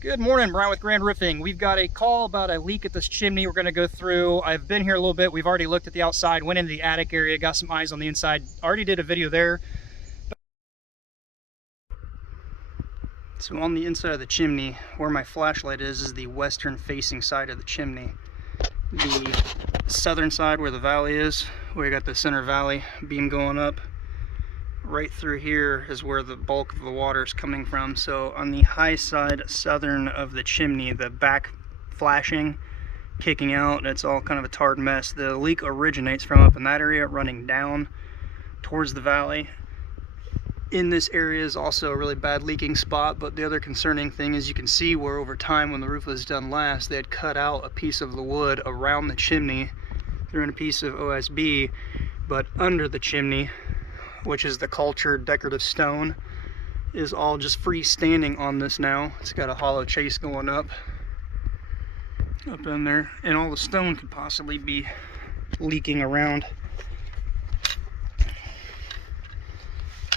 Good morning, Brian with Grand Roofing. We've got a call about a leak at this chimney we're going to go through. I've been here a little bit. We've already looked at the outside, went into the attic area, got some eyes on the inside. Already did a video there. So on the inside of the chimney, where my flashlight is the western facing side of the chimney. The southern side where the valley is, where you got the center valley beam going up. Right through here is where the bulk of the water is coming from. So on the high side southern of the chimney, the back flashing, kicking out, it's all kind of a tarred mess. The leak originates from up in that area, running down towards the valley. In this area is also a really bad leaking spot, but the other concerning thing is you can see where over time when the roof was done last, they had cut out a piece of the wood around the chimney, threw in a piece of OSB, but under the chimney, which is the cultured decorative stone, is all just freestanding on this now. It's got a hollow chase going up in there, and all the stone could possibly be leaking around.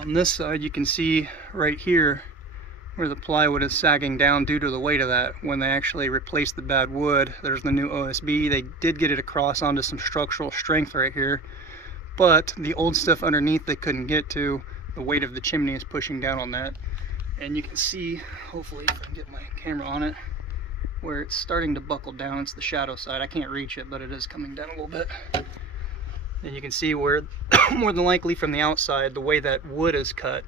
On this side you can see right here where the plywood is sagging down due to the weight of that. When they actually replaced the bad wood, there's the new OSB. They did get it across onto some structural strength right here, but the old stuff underneath they couldn't get to. The weight of the chimney is pushing down on that. And you can see, hopefully if I can get my camera on it, where it's starting to buckle down. It's the shadow side. I can't reach it, but it is coming down a little bit. And you can see where, more than likely from the outside, the way that wood is cut,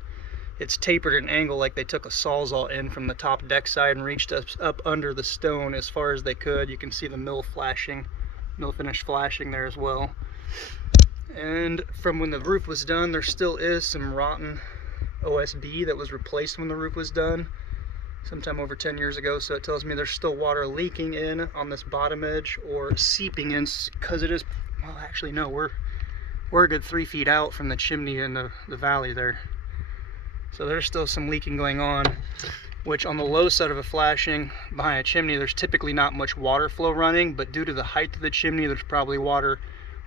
it's tapered at an angle like they took a sawzall in from the top deck side and reached up under the stone as far as they could. You can see the mill finish flashing there as well. And from when the roof was done, there still is some rotten OSB that was replaced when the roof was done sometime over 10 years ago. So it tells me there's still water leaking in on this bottom edge or seeping in, because it is, well actually no, we're a good 3 feet out from the chimney in the valley there. So there's still some leaking going on, which on the low side of a flashing behind a chimney, there's typically not much water flow running, but due to the height of the chimney, there's probably water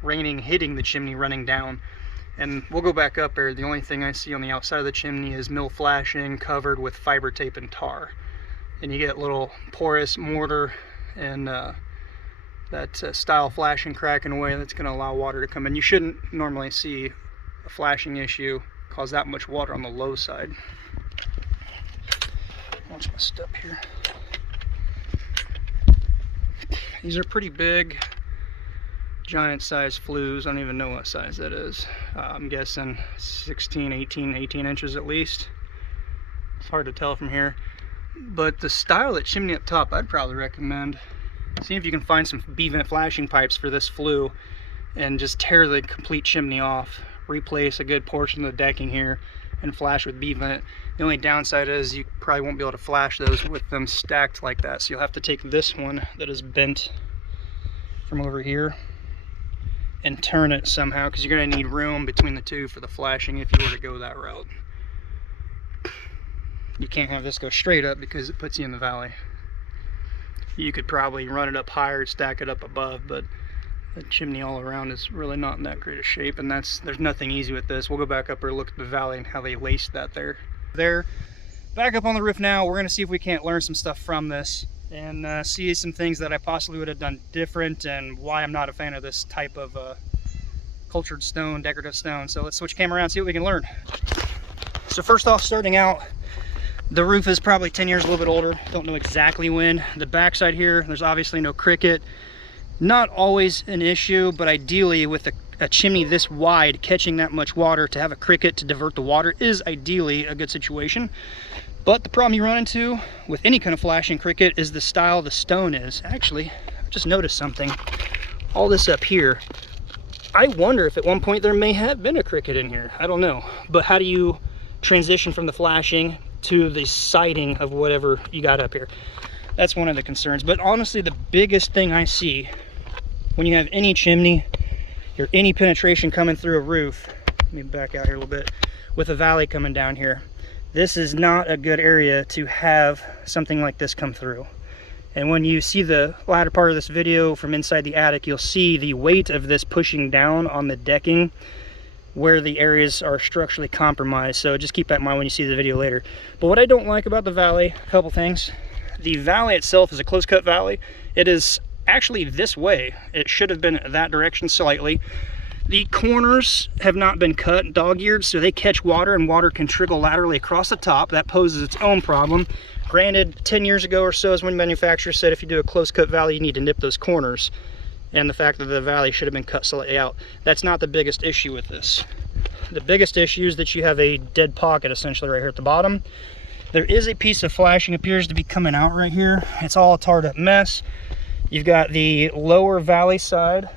raining, hitting the chimney, running down. And we'll go back up there. The only thing I see on the outside of the chimney is mill flashing covered with fiber tape and tar. And you get little porous mortar and that style flashing cracking away that's going to allow water to come in. You shouldn't normally see a flashing issue cause that much water on the low side. Watch my step here. These are pretty big, giant size flues. I don't even know what size that is. I'm guessing 18 inches at least. It's hard to tell from here. But the style of that chimney up top, I'd probably recommend see if you can find some B-vent flashing pipes for this flue and just tear the complete chimney off. Replace a good portion of the decking here and flash with B-vent. The only downside is you probably won't be able to flash those with them stacked like that. So you'll have to take this one that is bent from over here and turn it somehow, because you're going to need room between the two for the flashing if you were to go that route. You can't have this go straight up because it puts you in the valley. You could probably run it up higher, stack it up above, but the chimney all around is really not in that great a shape, and there's nothing easy with this. We'll go back up or look at the valley and how they laced that there. Back up on the roof now. We're going to see if we can't learn some stuff from this and see some things that I possibly would have done different and why I'm not a fan of this type of cultured stone, decorative stone. So let's switch camera around and see what we can learn. So first off, starting out, the roof is probably 10 years, a little bit older. Don't know exactly when. The backside here, there's obviously no cricket. Not always an issue, but ideally with a chimney this wide, catching that much water, to have a cricket to divert the water is ideally a good situation. But the problem you run into with any kind of flashing cricket is the style the stone is. Actually, I just noticed something. All this up here, I wonder if at one point there may have been a cricket in here. I don't know. But how do you transition from the flashing to the siding of whatever you got up here? That's one of the concerns. But honestly, the biggest thing I see when you have any chimney or any penetration coming through a roof, let me back out here a little bit, with a valley coming down here, this is not a good area to have something like this come through. And when you see the latter part of this video from inside the attic, you'll see the weight of this pushing down on the decking where the areas are structurally compromised. So just keep that in mind when you see the video later. But what I don't like about the valley, a couple things. The valley itself is a close cut valley. It is actually this way. It should have been that direction slightly. The corners have not been cut dog-eared, so they catch water and water can trickle laterally across the top. That poses its own problem. Granted, 10 years ago or so is when manufacturers said if you do a close cut valley, you need to nip those corners. And the fact that the valley should have been cut slightly out. That's not the biggest issue with this. The biggest issue is that you have a dead pocket essentially right here at the bottom. There is a piece of flashing appears to be coming out right here. It's all a tarred up mess. You've got the lower valley side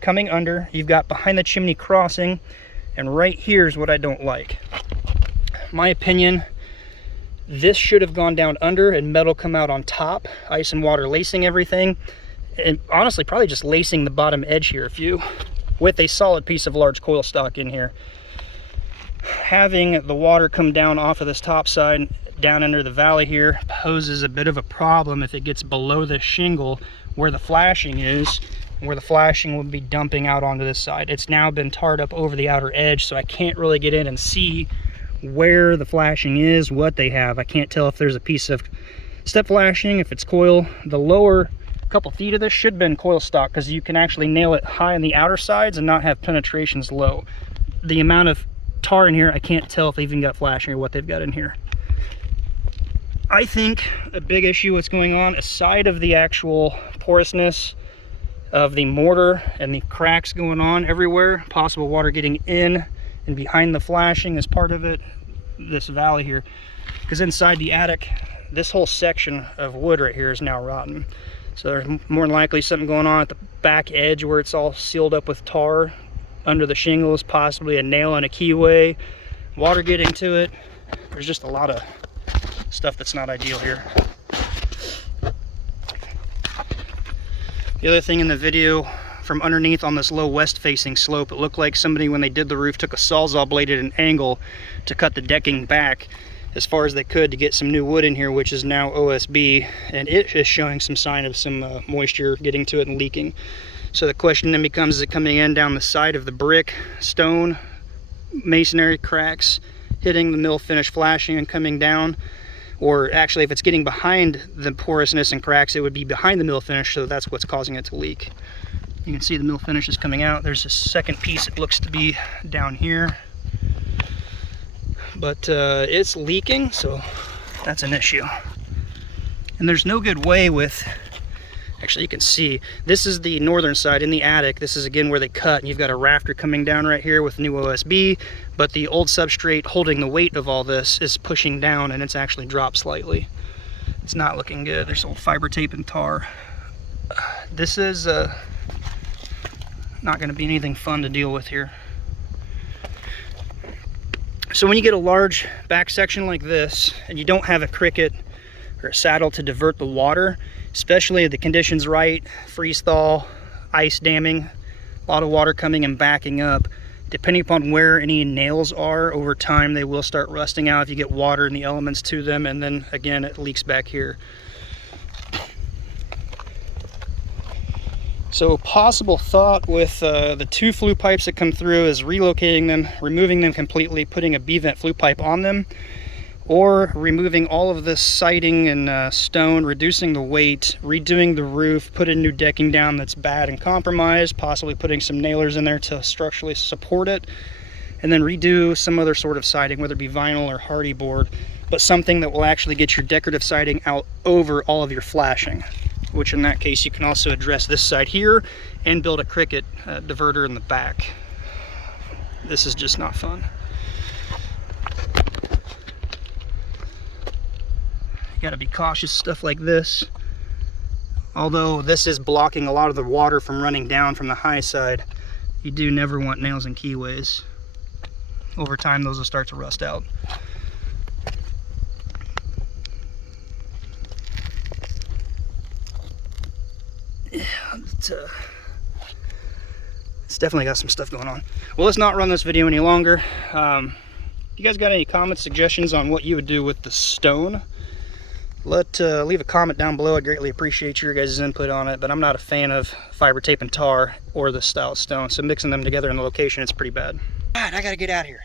coming under. You've got behind the chimney crossing, and right here is what I don't like. My opinion, this should have gone down under and metal come out on top, ice and water lacing everything, and honestly probably just lacing the bottom edge here with a solid piece of large coil stock in here. Having the water come down off of this top side down under the valley here poses a bit of a problem if it gets below the shingle where the flashing is, where the flashing would be dumping out onto this side. It's now been tarred up over the outer edge, so I can't really get in and see where the flashing is, what they have. I can't tell if there's a piece of step flashing, if it's coil. The lower couple feet of this should have been coil stock because you can actually nail it high on the outer sides and not have penetrations low. The amount of tar in here, I can't tell if they've even got flashing or what they've got in here. I think a big issue what's going on, aside of the actual porousness of the mortar and the cracks going on everywhere, possible water getting in and behind the flashing is part of it, this valley here. Because inside the attic, this whole section of wood right here is now rotten. So there's more than likely something going on at the back edge where it's all sealed up with tar under the shingles, possibly a nail and a keyway, water getting to it. There's just a lot of stuff that's not ideal here. The other thing in the video, from underneath on this low west facing slope, it looked like somebody, when they did the roof, took a sawzall blade at an angle to cut the decking back as far as they could to get some new wood in here, which is now OSB, and it is showing some sign of some moisture getting to it and leaking. So the question then becomes, is it coming in down the side of the brick, stone, masonry cracks, hitting the mill finish flashing and coming down? Or actually, if it's getting behind the porousness and cracks, it would be behind the mill finish, so that's what's causing it to leak. You can see the mill finish is coming out. There's a second piece, it looks to be down here. But it's leaking, so that's an issue. And there's no good way with, actually you can see, this is the northern side in the attic. This is again where they cut, and you've got a rafter coming down right here with new OSB, but the old substrate holding the weight of all this is pushing down, and it's actually dropped slightly. It's not looking good. There's old fiber tape and tar. This is not going to be anything fun to deal with here. So when you get a large back section like this, and you don't have a cricket or a saddle to divert the water, especially if the conditions right, freeze thaw, ice damming, a lot of water coming and backing up, depending upon where any nails are over time, they will start rusting out if you get water and the elements to them, and then again it leaks back here. So possible thought with the two flue pipes that come through is relocating them, removing them completely, putting a B-vent flue pipe on them, or removing all of this siding and stone, reducing the weight, redoing the roof, putting new decking down that's bad and compromised, possibly putting some nailers in there to structurally support it, and then redo some other sort of siding, whether it be vinyl or hardy board, but something that will actually get your decorative siding out over all of your flashing, which in that case you can also address this side here and build a cricket diverter in the back. This is just not fun. You gotta be cautious, stuff like this. Although this is blocking a lot of the water from running down from the high side, you do never want nails and keyways. Over time those will start to rust out. It's definitely got some stuff going on. Well, let's not run this video any longer. If you guys got any comments, suggestions on what you would do with the stone, leave a comment down below. I greatly appreciate your guys' input on it, but I'm not a fan of fiber tape and tar or this style of stone, so mixing them together in the location, it's pretty bad. God, I gotta get out of here.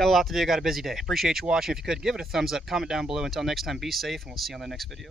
got a lot to do, got a busy day. Appreciate you watching. If you could, give it a thumbs up, comment down below. Until next time, be safe, and we'll see you on the next video.